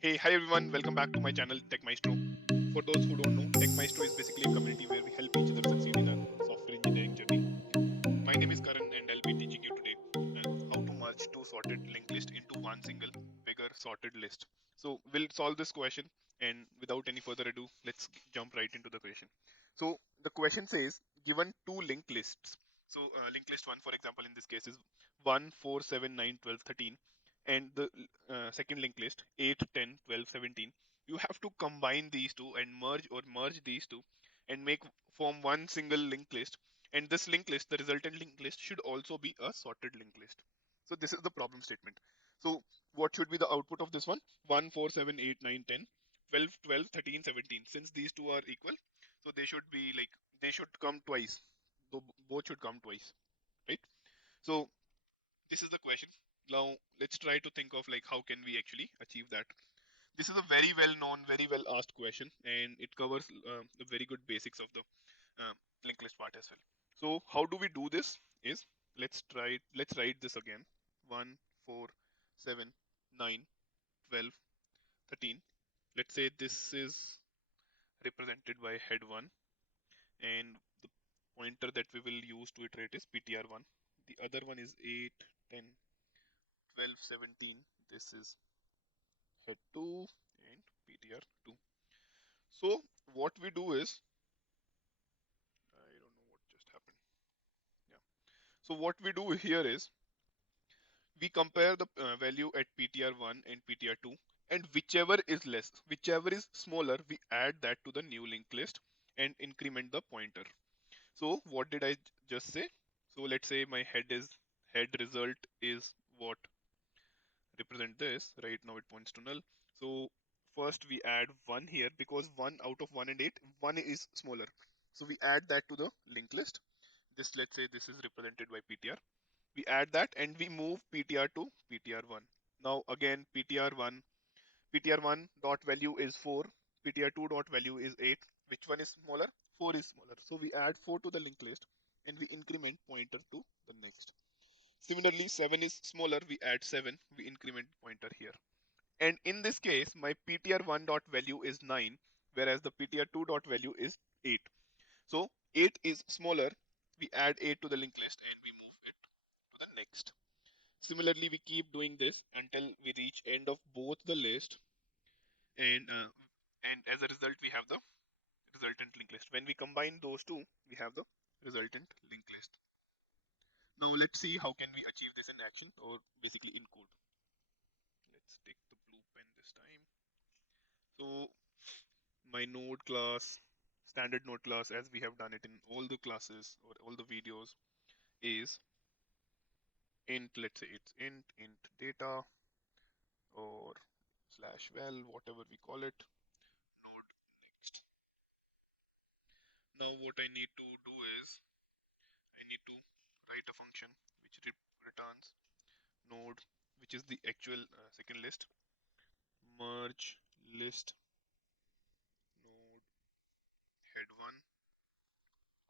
Hey, hi everyone, welcome back to my channel TechMaestro. For those who don't know, TechMaestro is basically a community where we help each other succeed in our software engineering journey. My name is Karan and I'll be teaching you today how to merge two sorted linked lists into one single bigger sorted list. So we'll solve this question, and without any further ado, let's jump right into the question. So the question says, given two linked lists. So linked list 1, for example, in this case is 1, 4, 7, 9, 12, 13, and the second linked list 8, 10, 12, 17. You have to combine these two and merge these two and make form one single linked list, and this linked list, the resultant linked list, should also be a sorted linked list. So this is the problem statement. So what should be the output of this one? 1, 4, 7, 8, 9, 10, 12, 12, 13, 17. Since these two are equal, so they should be like, they should come twice. Both should come twice, right? So this is the question. Now let's try to think of like how can we actually achieve that. This is a very well known, very well asked question, and it covers the very good basics of the uh, linked list part as well. So how do we do this is, let's write this again. 1, 4, 7, 9, 12, 13. Let's say this is represented by head 1, and the pointer that we will use to iterate is ptr1. The other one is 8, 10, 12, 17. This is head 2 and ptr2. So what we do is, I don't know what just happened. Yeah. So what we do here is we compare the value at ptr1 and ptr2, and whichever is less, whichever is smaller, we add that to the new linked list and increment the pointer. So what did I just say? So let's say my head result is what represent this. Right now it points to null. So first we add 1 here, because 1 out of 1 and 8, 1 is smaller. So we add that to the linked list. This, let's say this is represented by ptr. We add that and we move ptr to ptr1. Now again ptr1 dot value is 4, ptr2 dot value is 8. Which one is smaller? 4 is smaller. So we add 4 to the linked list and we increment pointer to the next. Similarly, 7 is smaller, we add 7, we increment pointer here. And in this case, my ptr1 dot value is 9, whereas the ptr2 dot value is 8. So 8 is smaller, we add 8 to the linked list and we move it to the next. Similarly, we keep doing this until we reach end of both the list, and as a result, we have the resultant linked list. When we combine those two, we have the resultant linked list. Now let's see how can we achieve this in action, or basically in code. Let's take the blue pen this time. So my node class, standard node class, as we have done it in all the classes or all the videos, is int. Let's say it's int data or slash val, whatever we call it, node next. Now what I need to do is I need to write a function which returns node, which is the actual second list, merge list node head 1,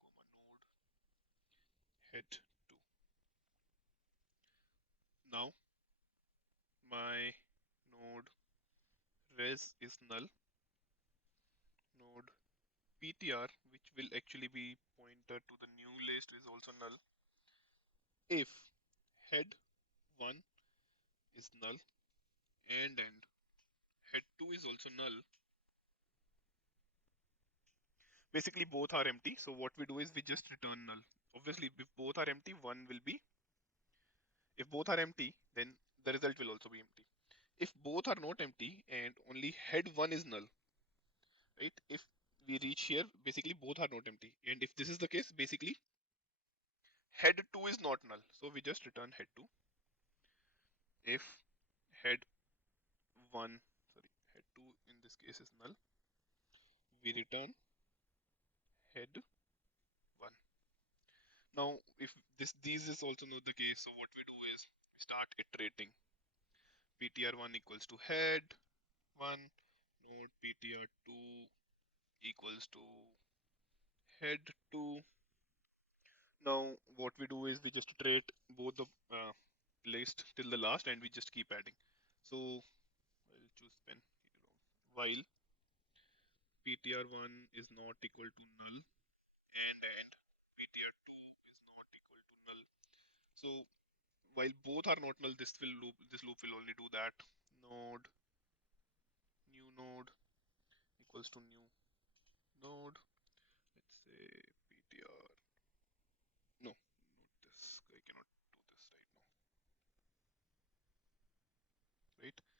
comma node head 2. Now my node res is null, node ptr, which will actually be pointer to the new list, is also null if head 1 is null and head 2 is also null. Basically both are empty, so what we do is we just return null. Obviously if both are empty, one will be, if both are empty, then the result will also be empty. If both are not empty and only head 1 is null, right? If we reach here, basically both are not empty, and if this is the case, basically head 2 is not null, so we just return head 2. If head 1, sorry, head 2 in this case is null, we return head 1. Now if these is also not the case, so what we do is we start iterating. ptr1 equals to head 1, node ptr2 equals to head 2. Now what we do is we just iterate both the list till the last and we just keep adding. So I'll choose pen, while ptr1 is not equal to null and ptr2 is not equal to null. So while both are not null, this loop will only do that. Node new node equals to new node. Let's say ptr. No, not this. I cannot do this right now.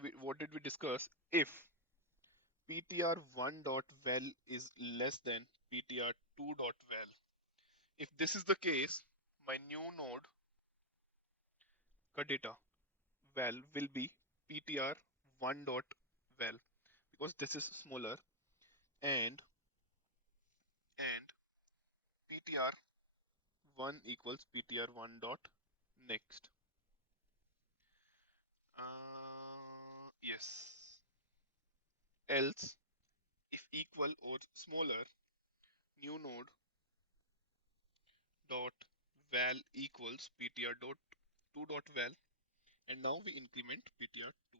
Right? What did we discuss? If ptr1 dot val is less than ptr2 dot val. If this is the case, my new node ka data val will be ptr1 dot val because this is smaller and ptr1 equals ptr1 dot next. Yes. Else, if equal or smaller, new node dot val equals ptr dot 2 dot val, and now we increment ptr2.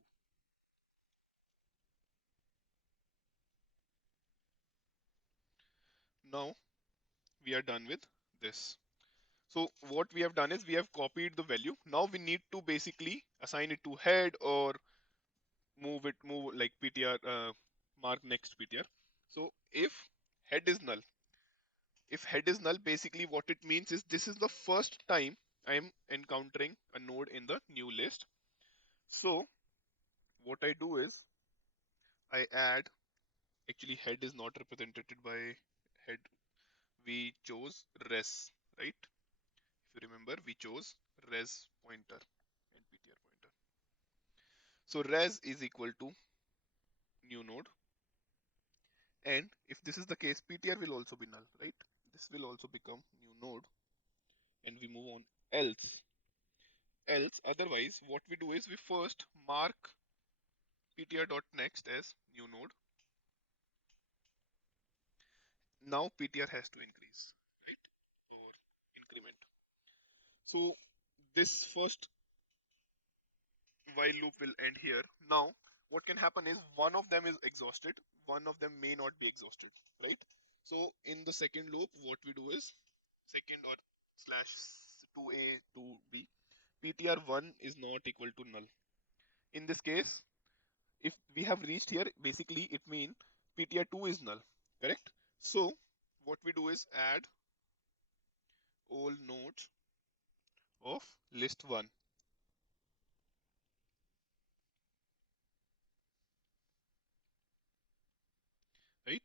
Now we are done with this. So what we have done is we have copied the value. Now we need to basically assign it to head or move like ptr mark next ptr. So if head is null, basically what it means is this is the first time I am encountering a node in the new list. So what I do is I add, actually head is not represented by head. We chose res, right? If you remember, we chose res pointer and ptr pointer. So res is equal to new node. And if this is the case, ptr will also be null, right? This will also become new node and we move on. Else, otherwise, what we do is we first mark ptr.next as new node. Now ptr has to increase, right? Or increment. So this first while loop will end here. Now what can happen is one of them is exhausted, one of them may not be exhausted, right? So in the second loop, what we do is second or slash 2a 2b, ptr1 is not equal to null. In this case, if we have reached here, basically it means ptr2 is null, correct? So what we do is add all nodes of list 1, right?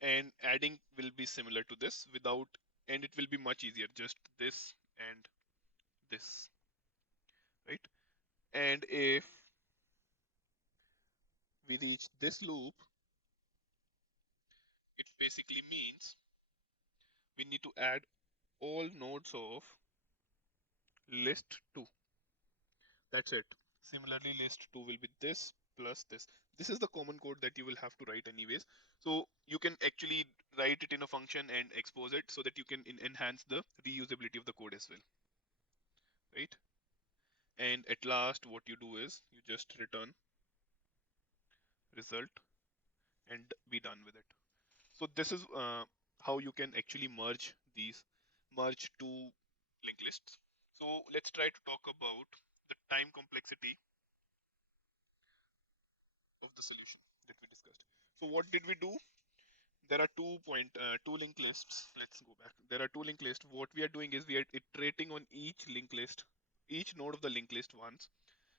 And adding will be similar to this without, and it will be much easier, just this and this, right? And if we reach this loop, it basically means we need to add all nodes of list 2. That's it. Similarly, list 2 will be this plus this. This is the common code that you will have to write anyways. So you can actually write it in a function and expose it so that you can enhance the reusability of the code as well, right? And at last, what you do is you just return result and be done with it. So this is how you can actually merge two linked lists. So let's try to talk about the time complexity of the solution that we discussed. So what did we do? There are two linked lists. Let's go back. There are two linked lists. What we are doing is we are iterating on each linked list, each node of the linked list once,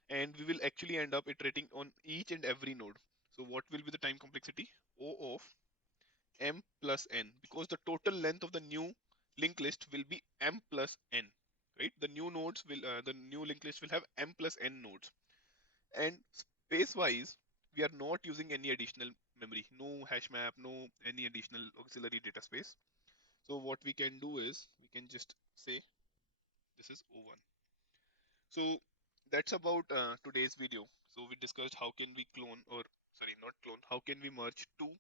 and we will actually end up iterating on each and every node. So what will be the time complexity? O of m plus n, because the total length of the new linked list will be m plus n, right? The new linked list will have m plus n nodes, and space wise we are not using any additional memory, no hash map, no any additional auxiliary data space. So what we can do is we can just say this is O1. So that's about today's video. So we discussed how can we clone, or sorry, not clone, how can we merge two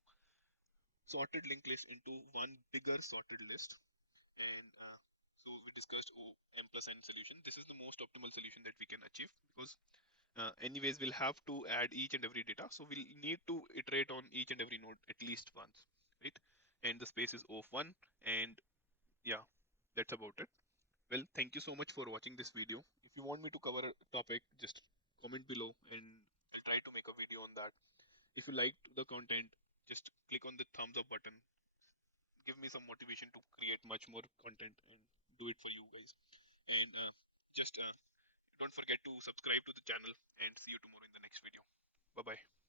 sorted linked lists into one bigger sorted list. And so we discussed m plus n solution. This is the most optimal solution that we can achieve because Anyways, we'll have to add each and every data. So we'll need to iterate on each and every node at least once, right? And the space is of 1. And yeah, that's about it. Well, thank you so much for watching this video. If you want me to cover a topic, just comment below and I'll try to make a video on that. If you liked the content, just click on the thumbs up button. Give me some motivation to create much more content and do it for you guys. And just don't forget to subscribe to the channel and see you tomorrow in the next video. Bye bye.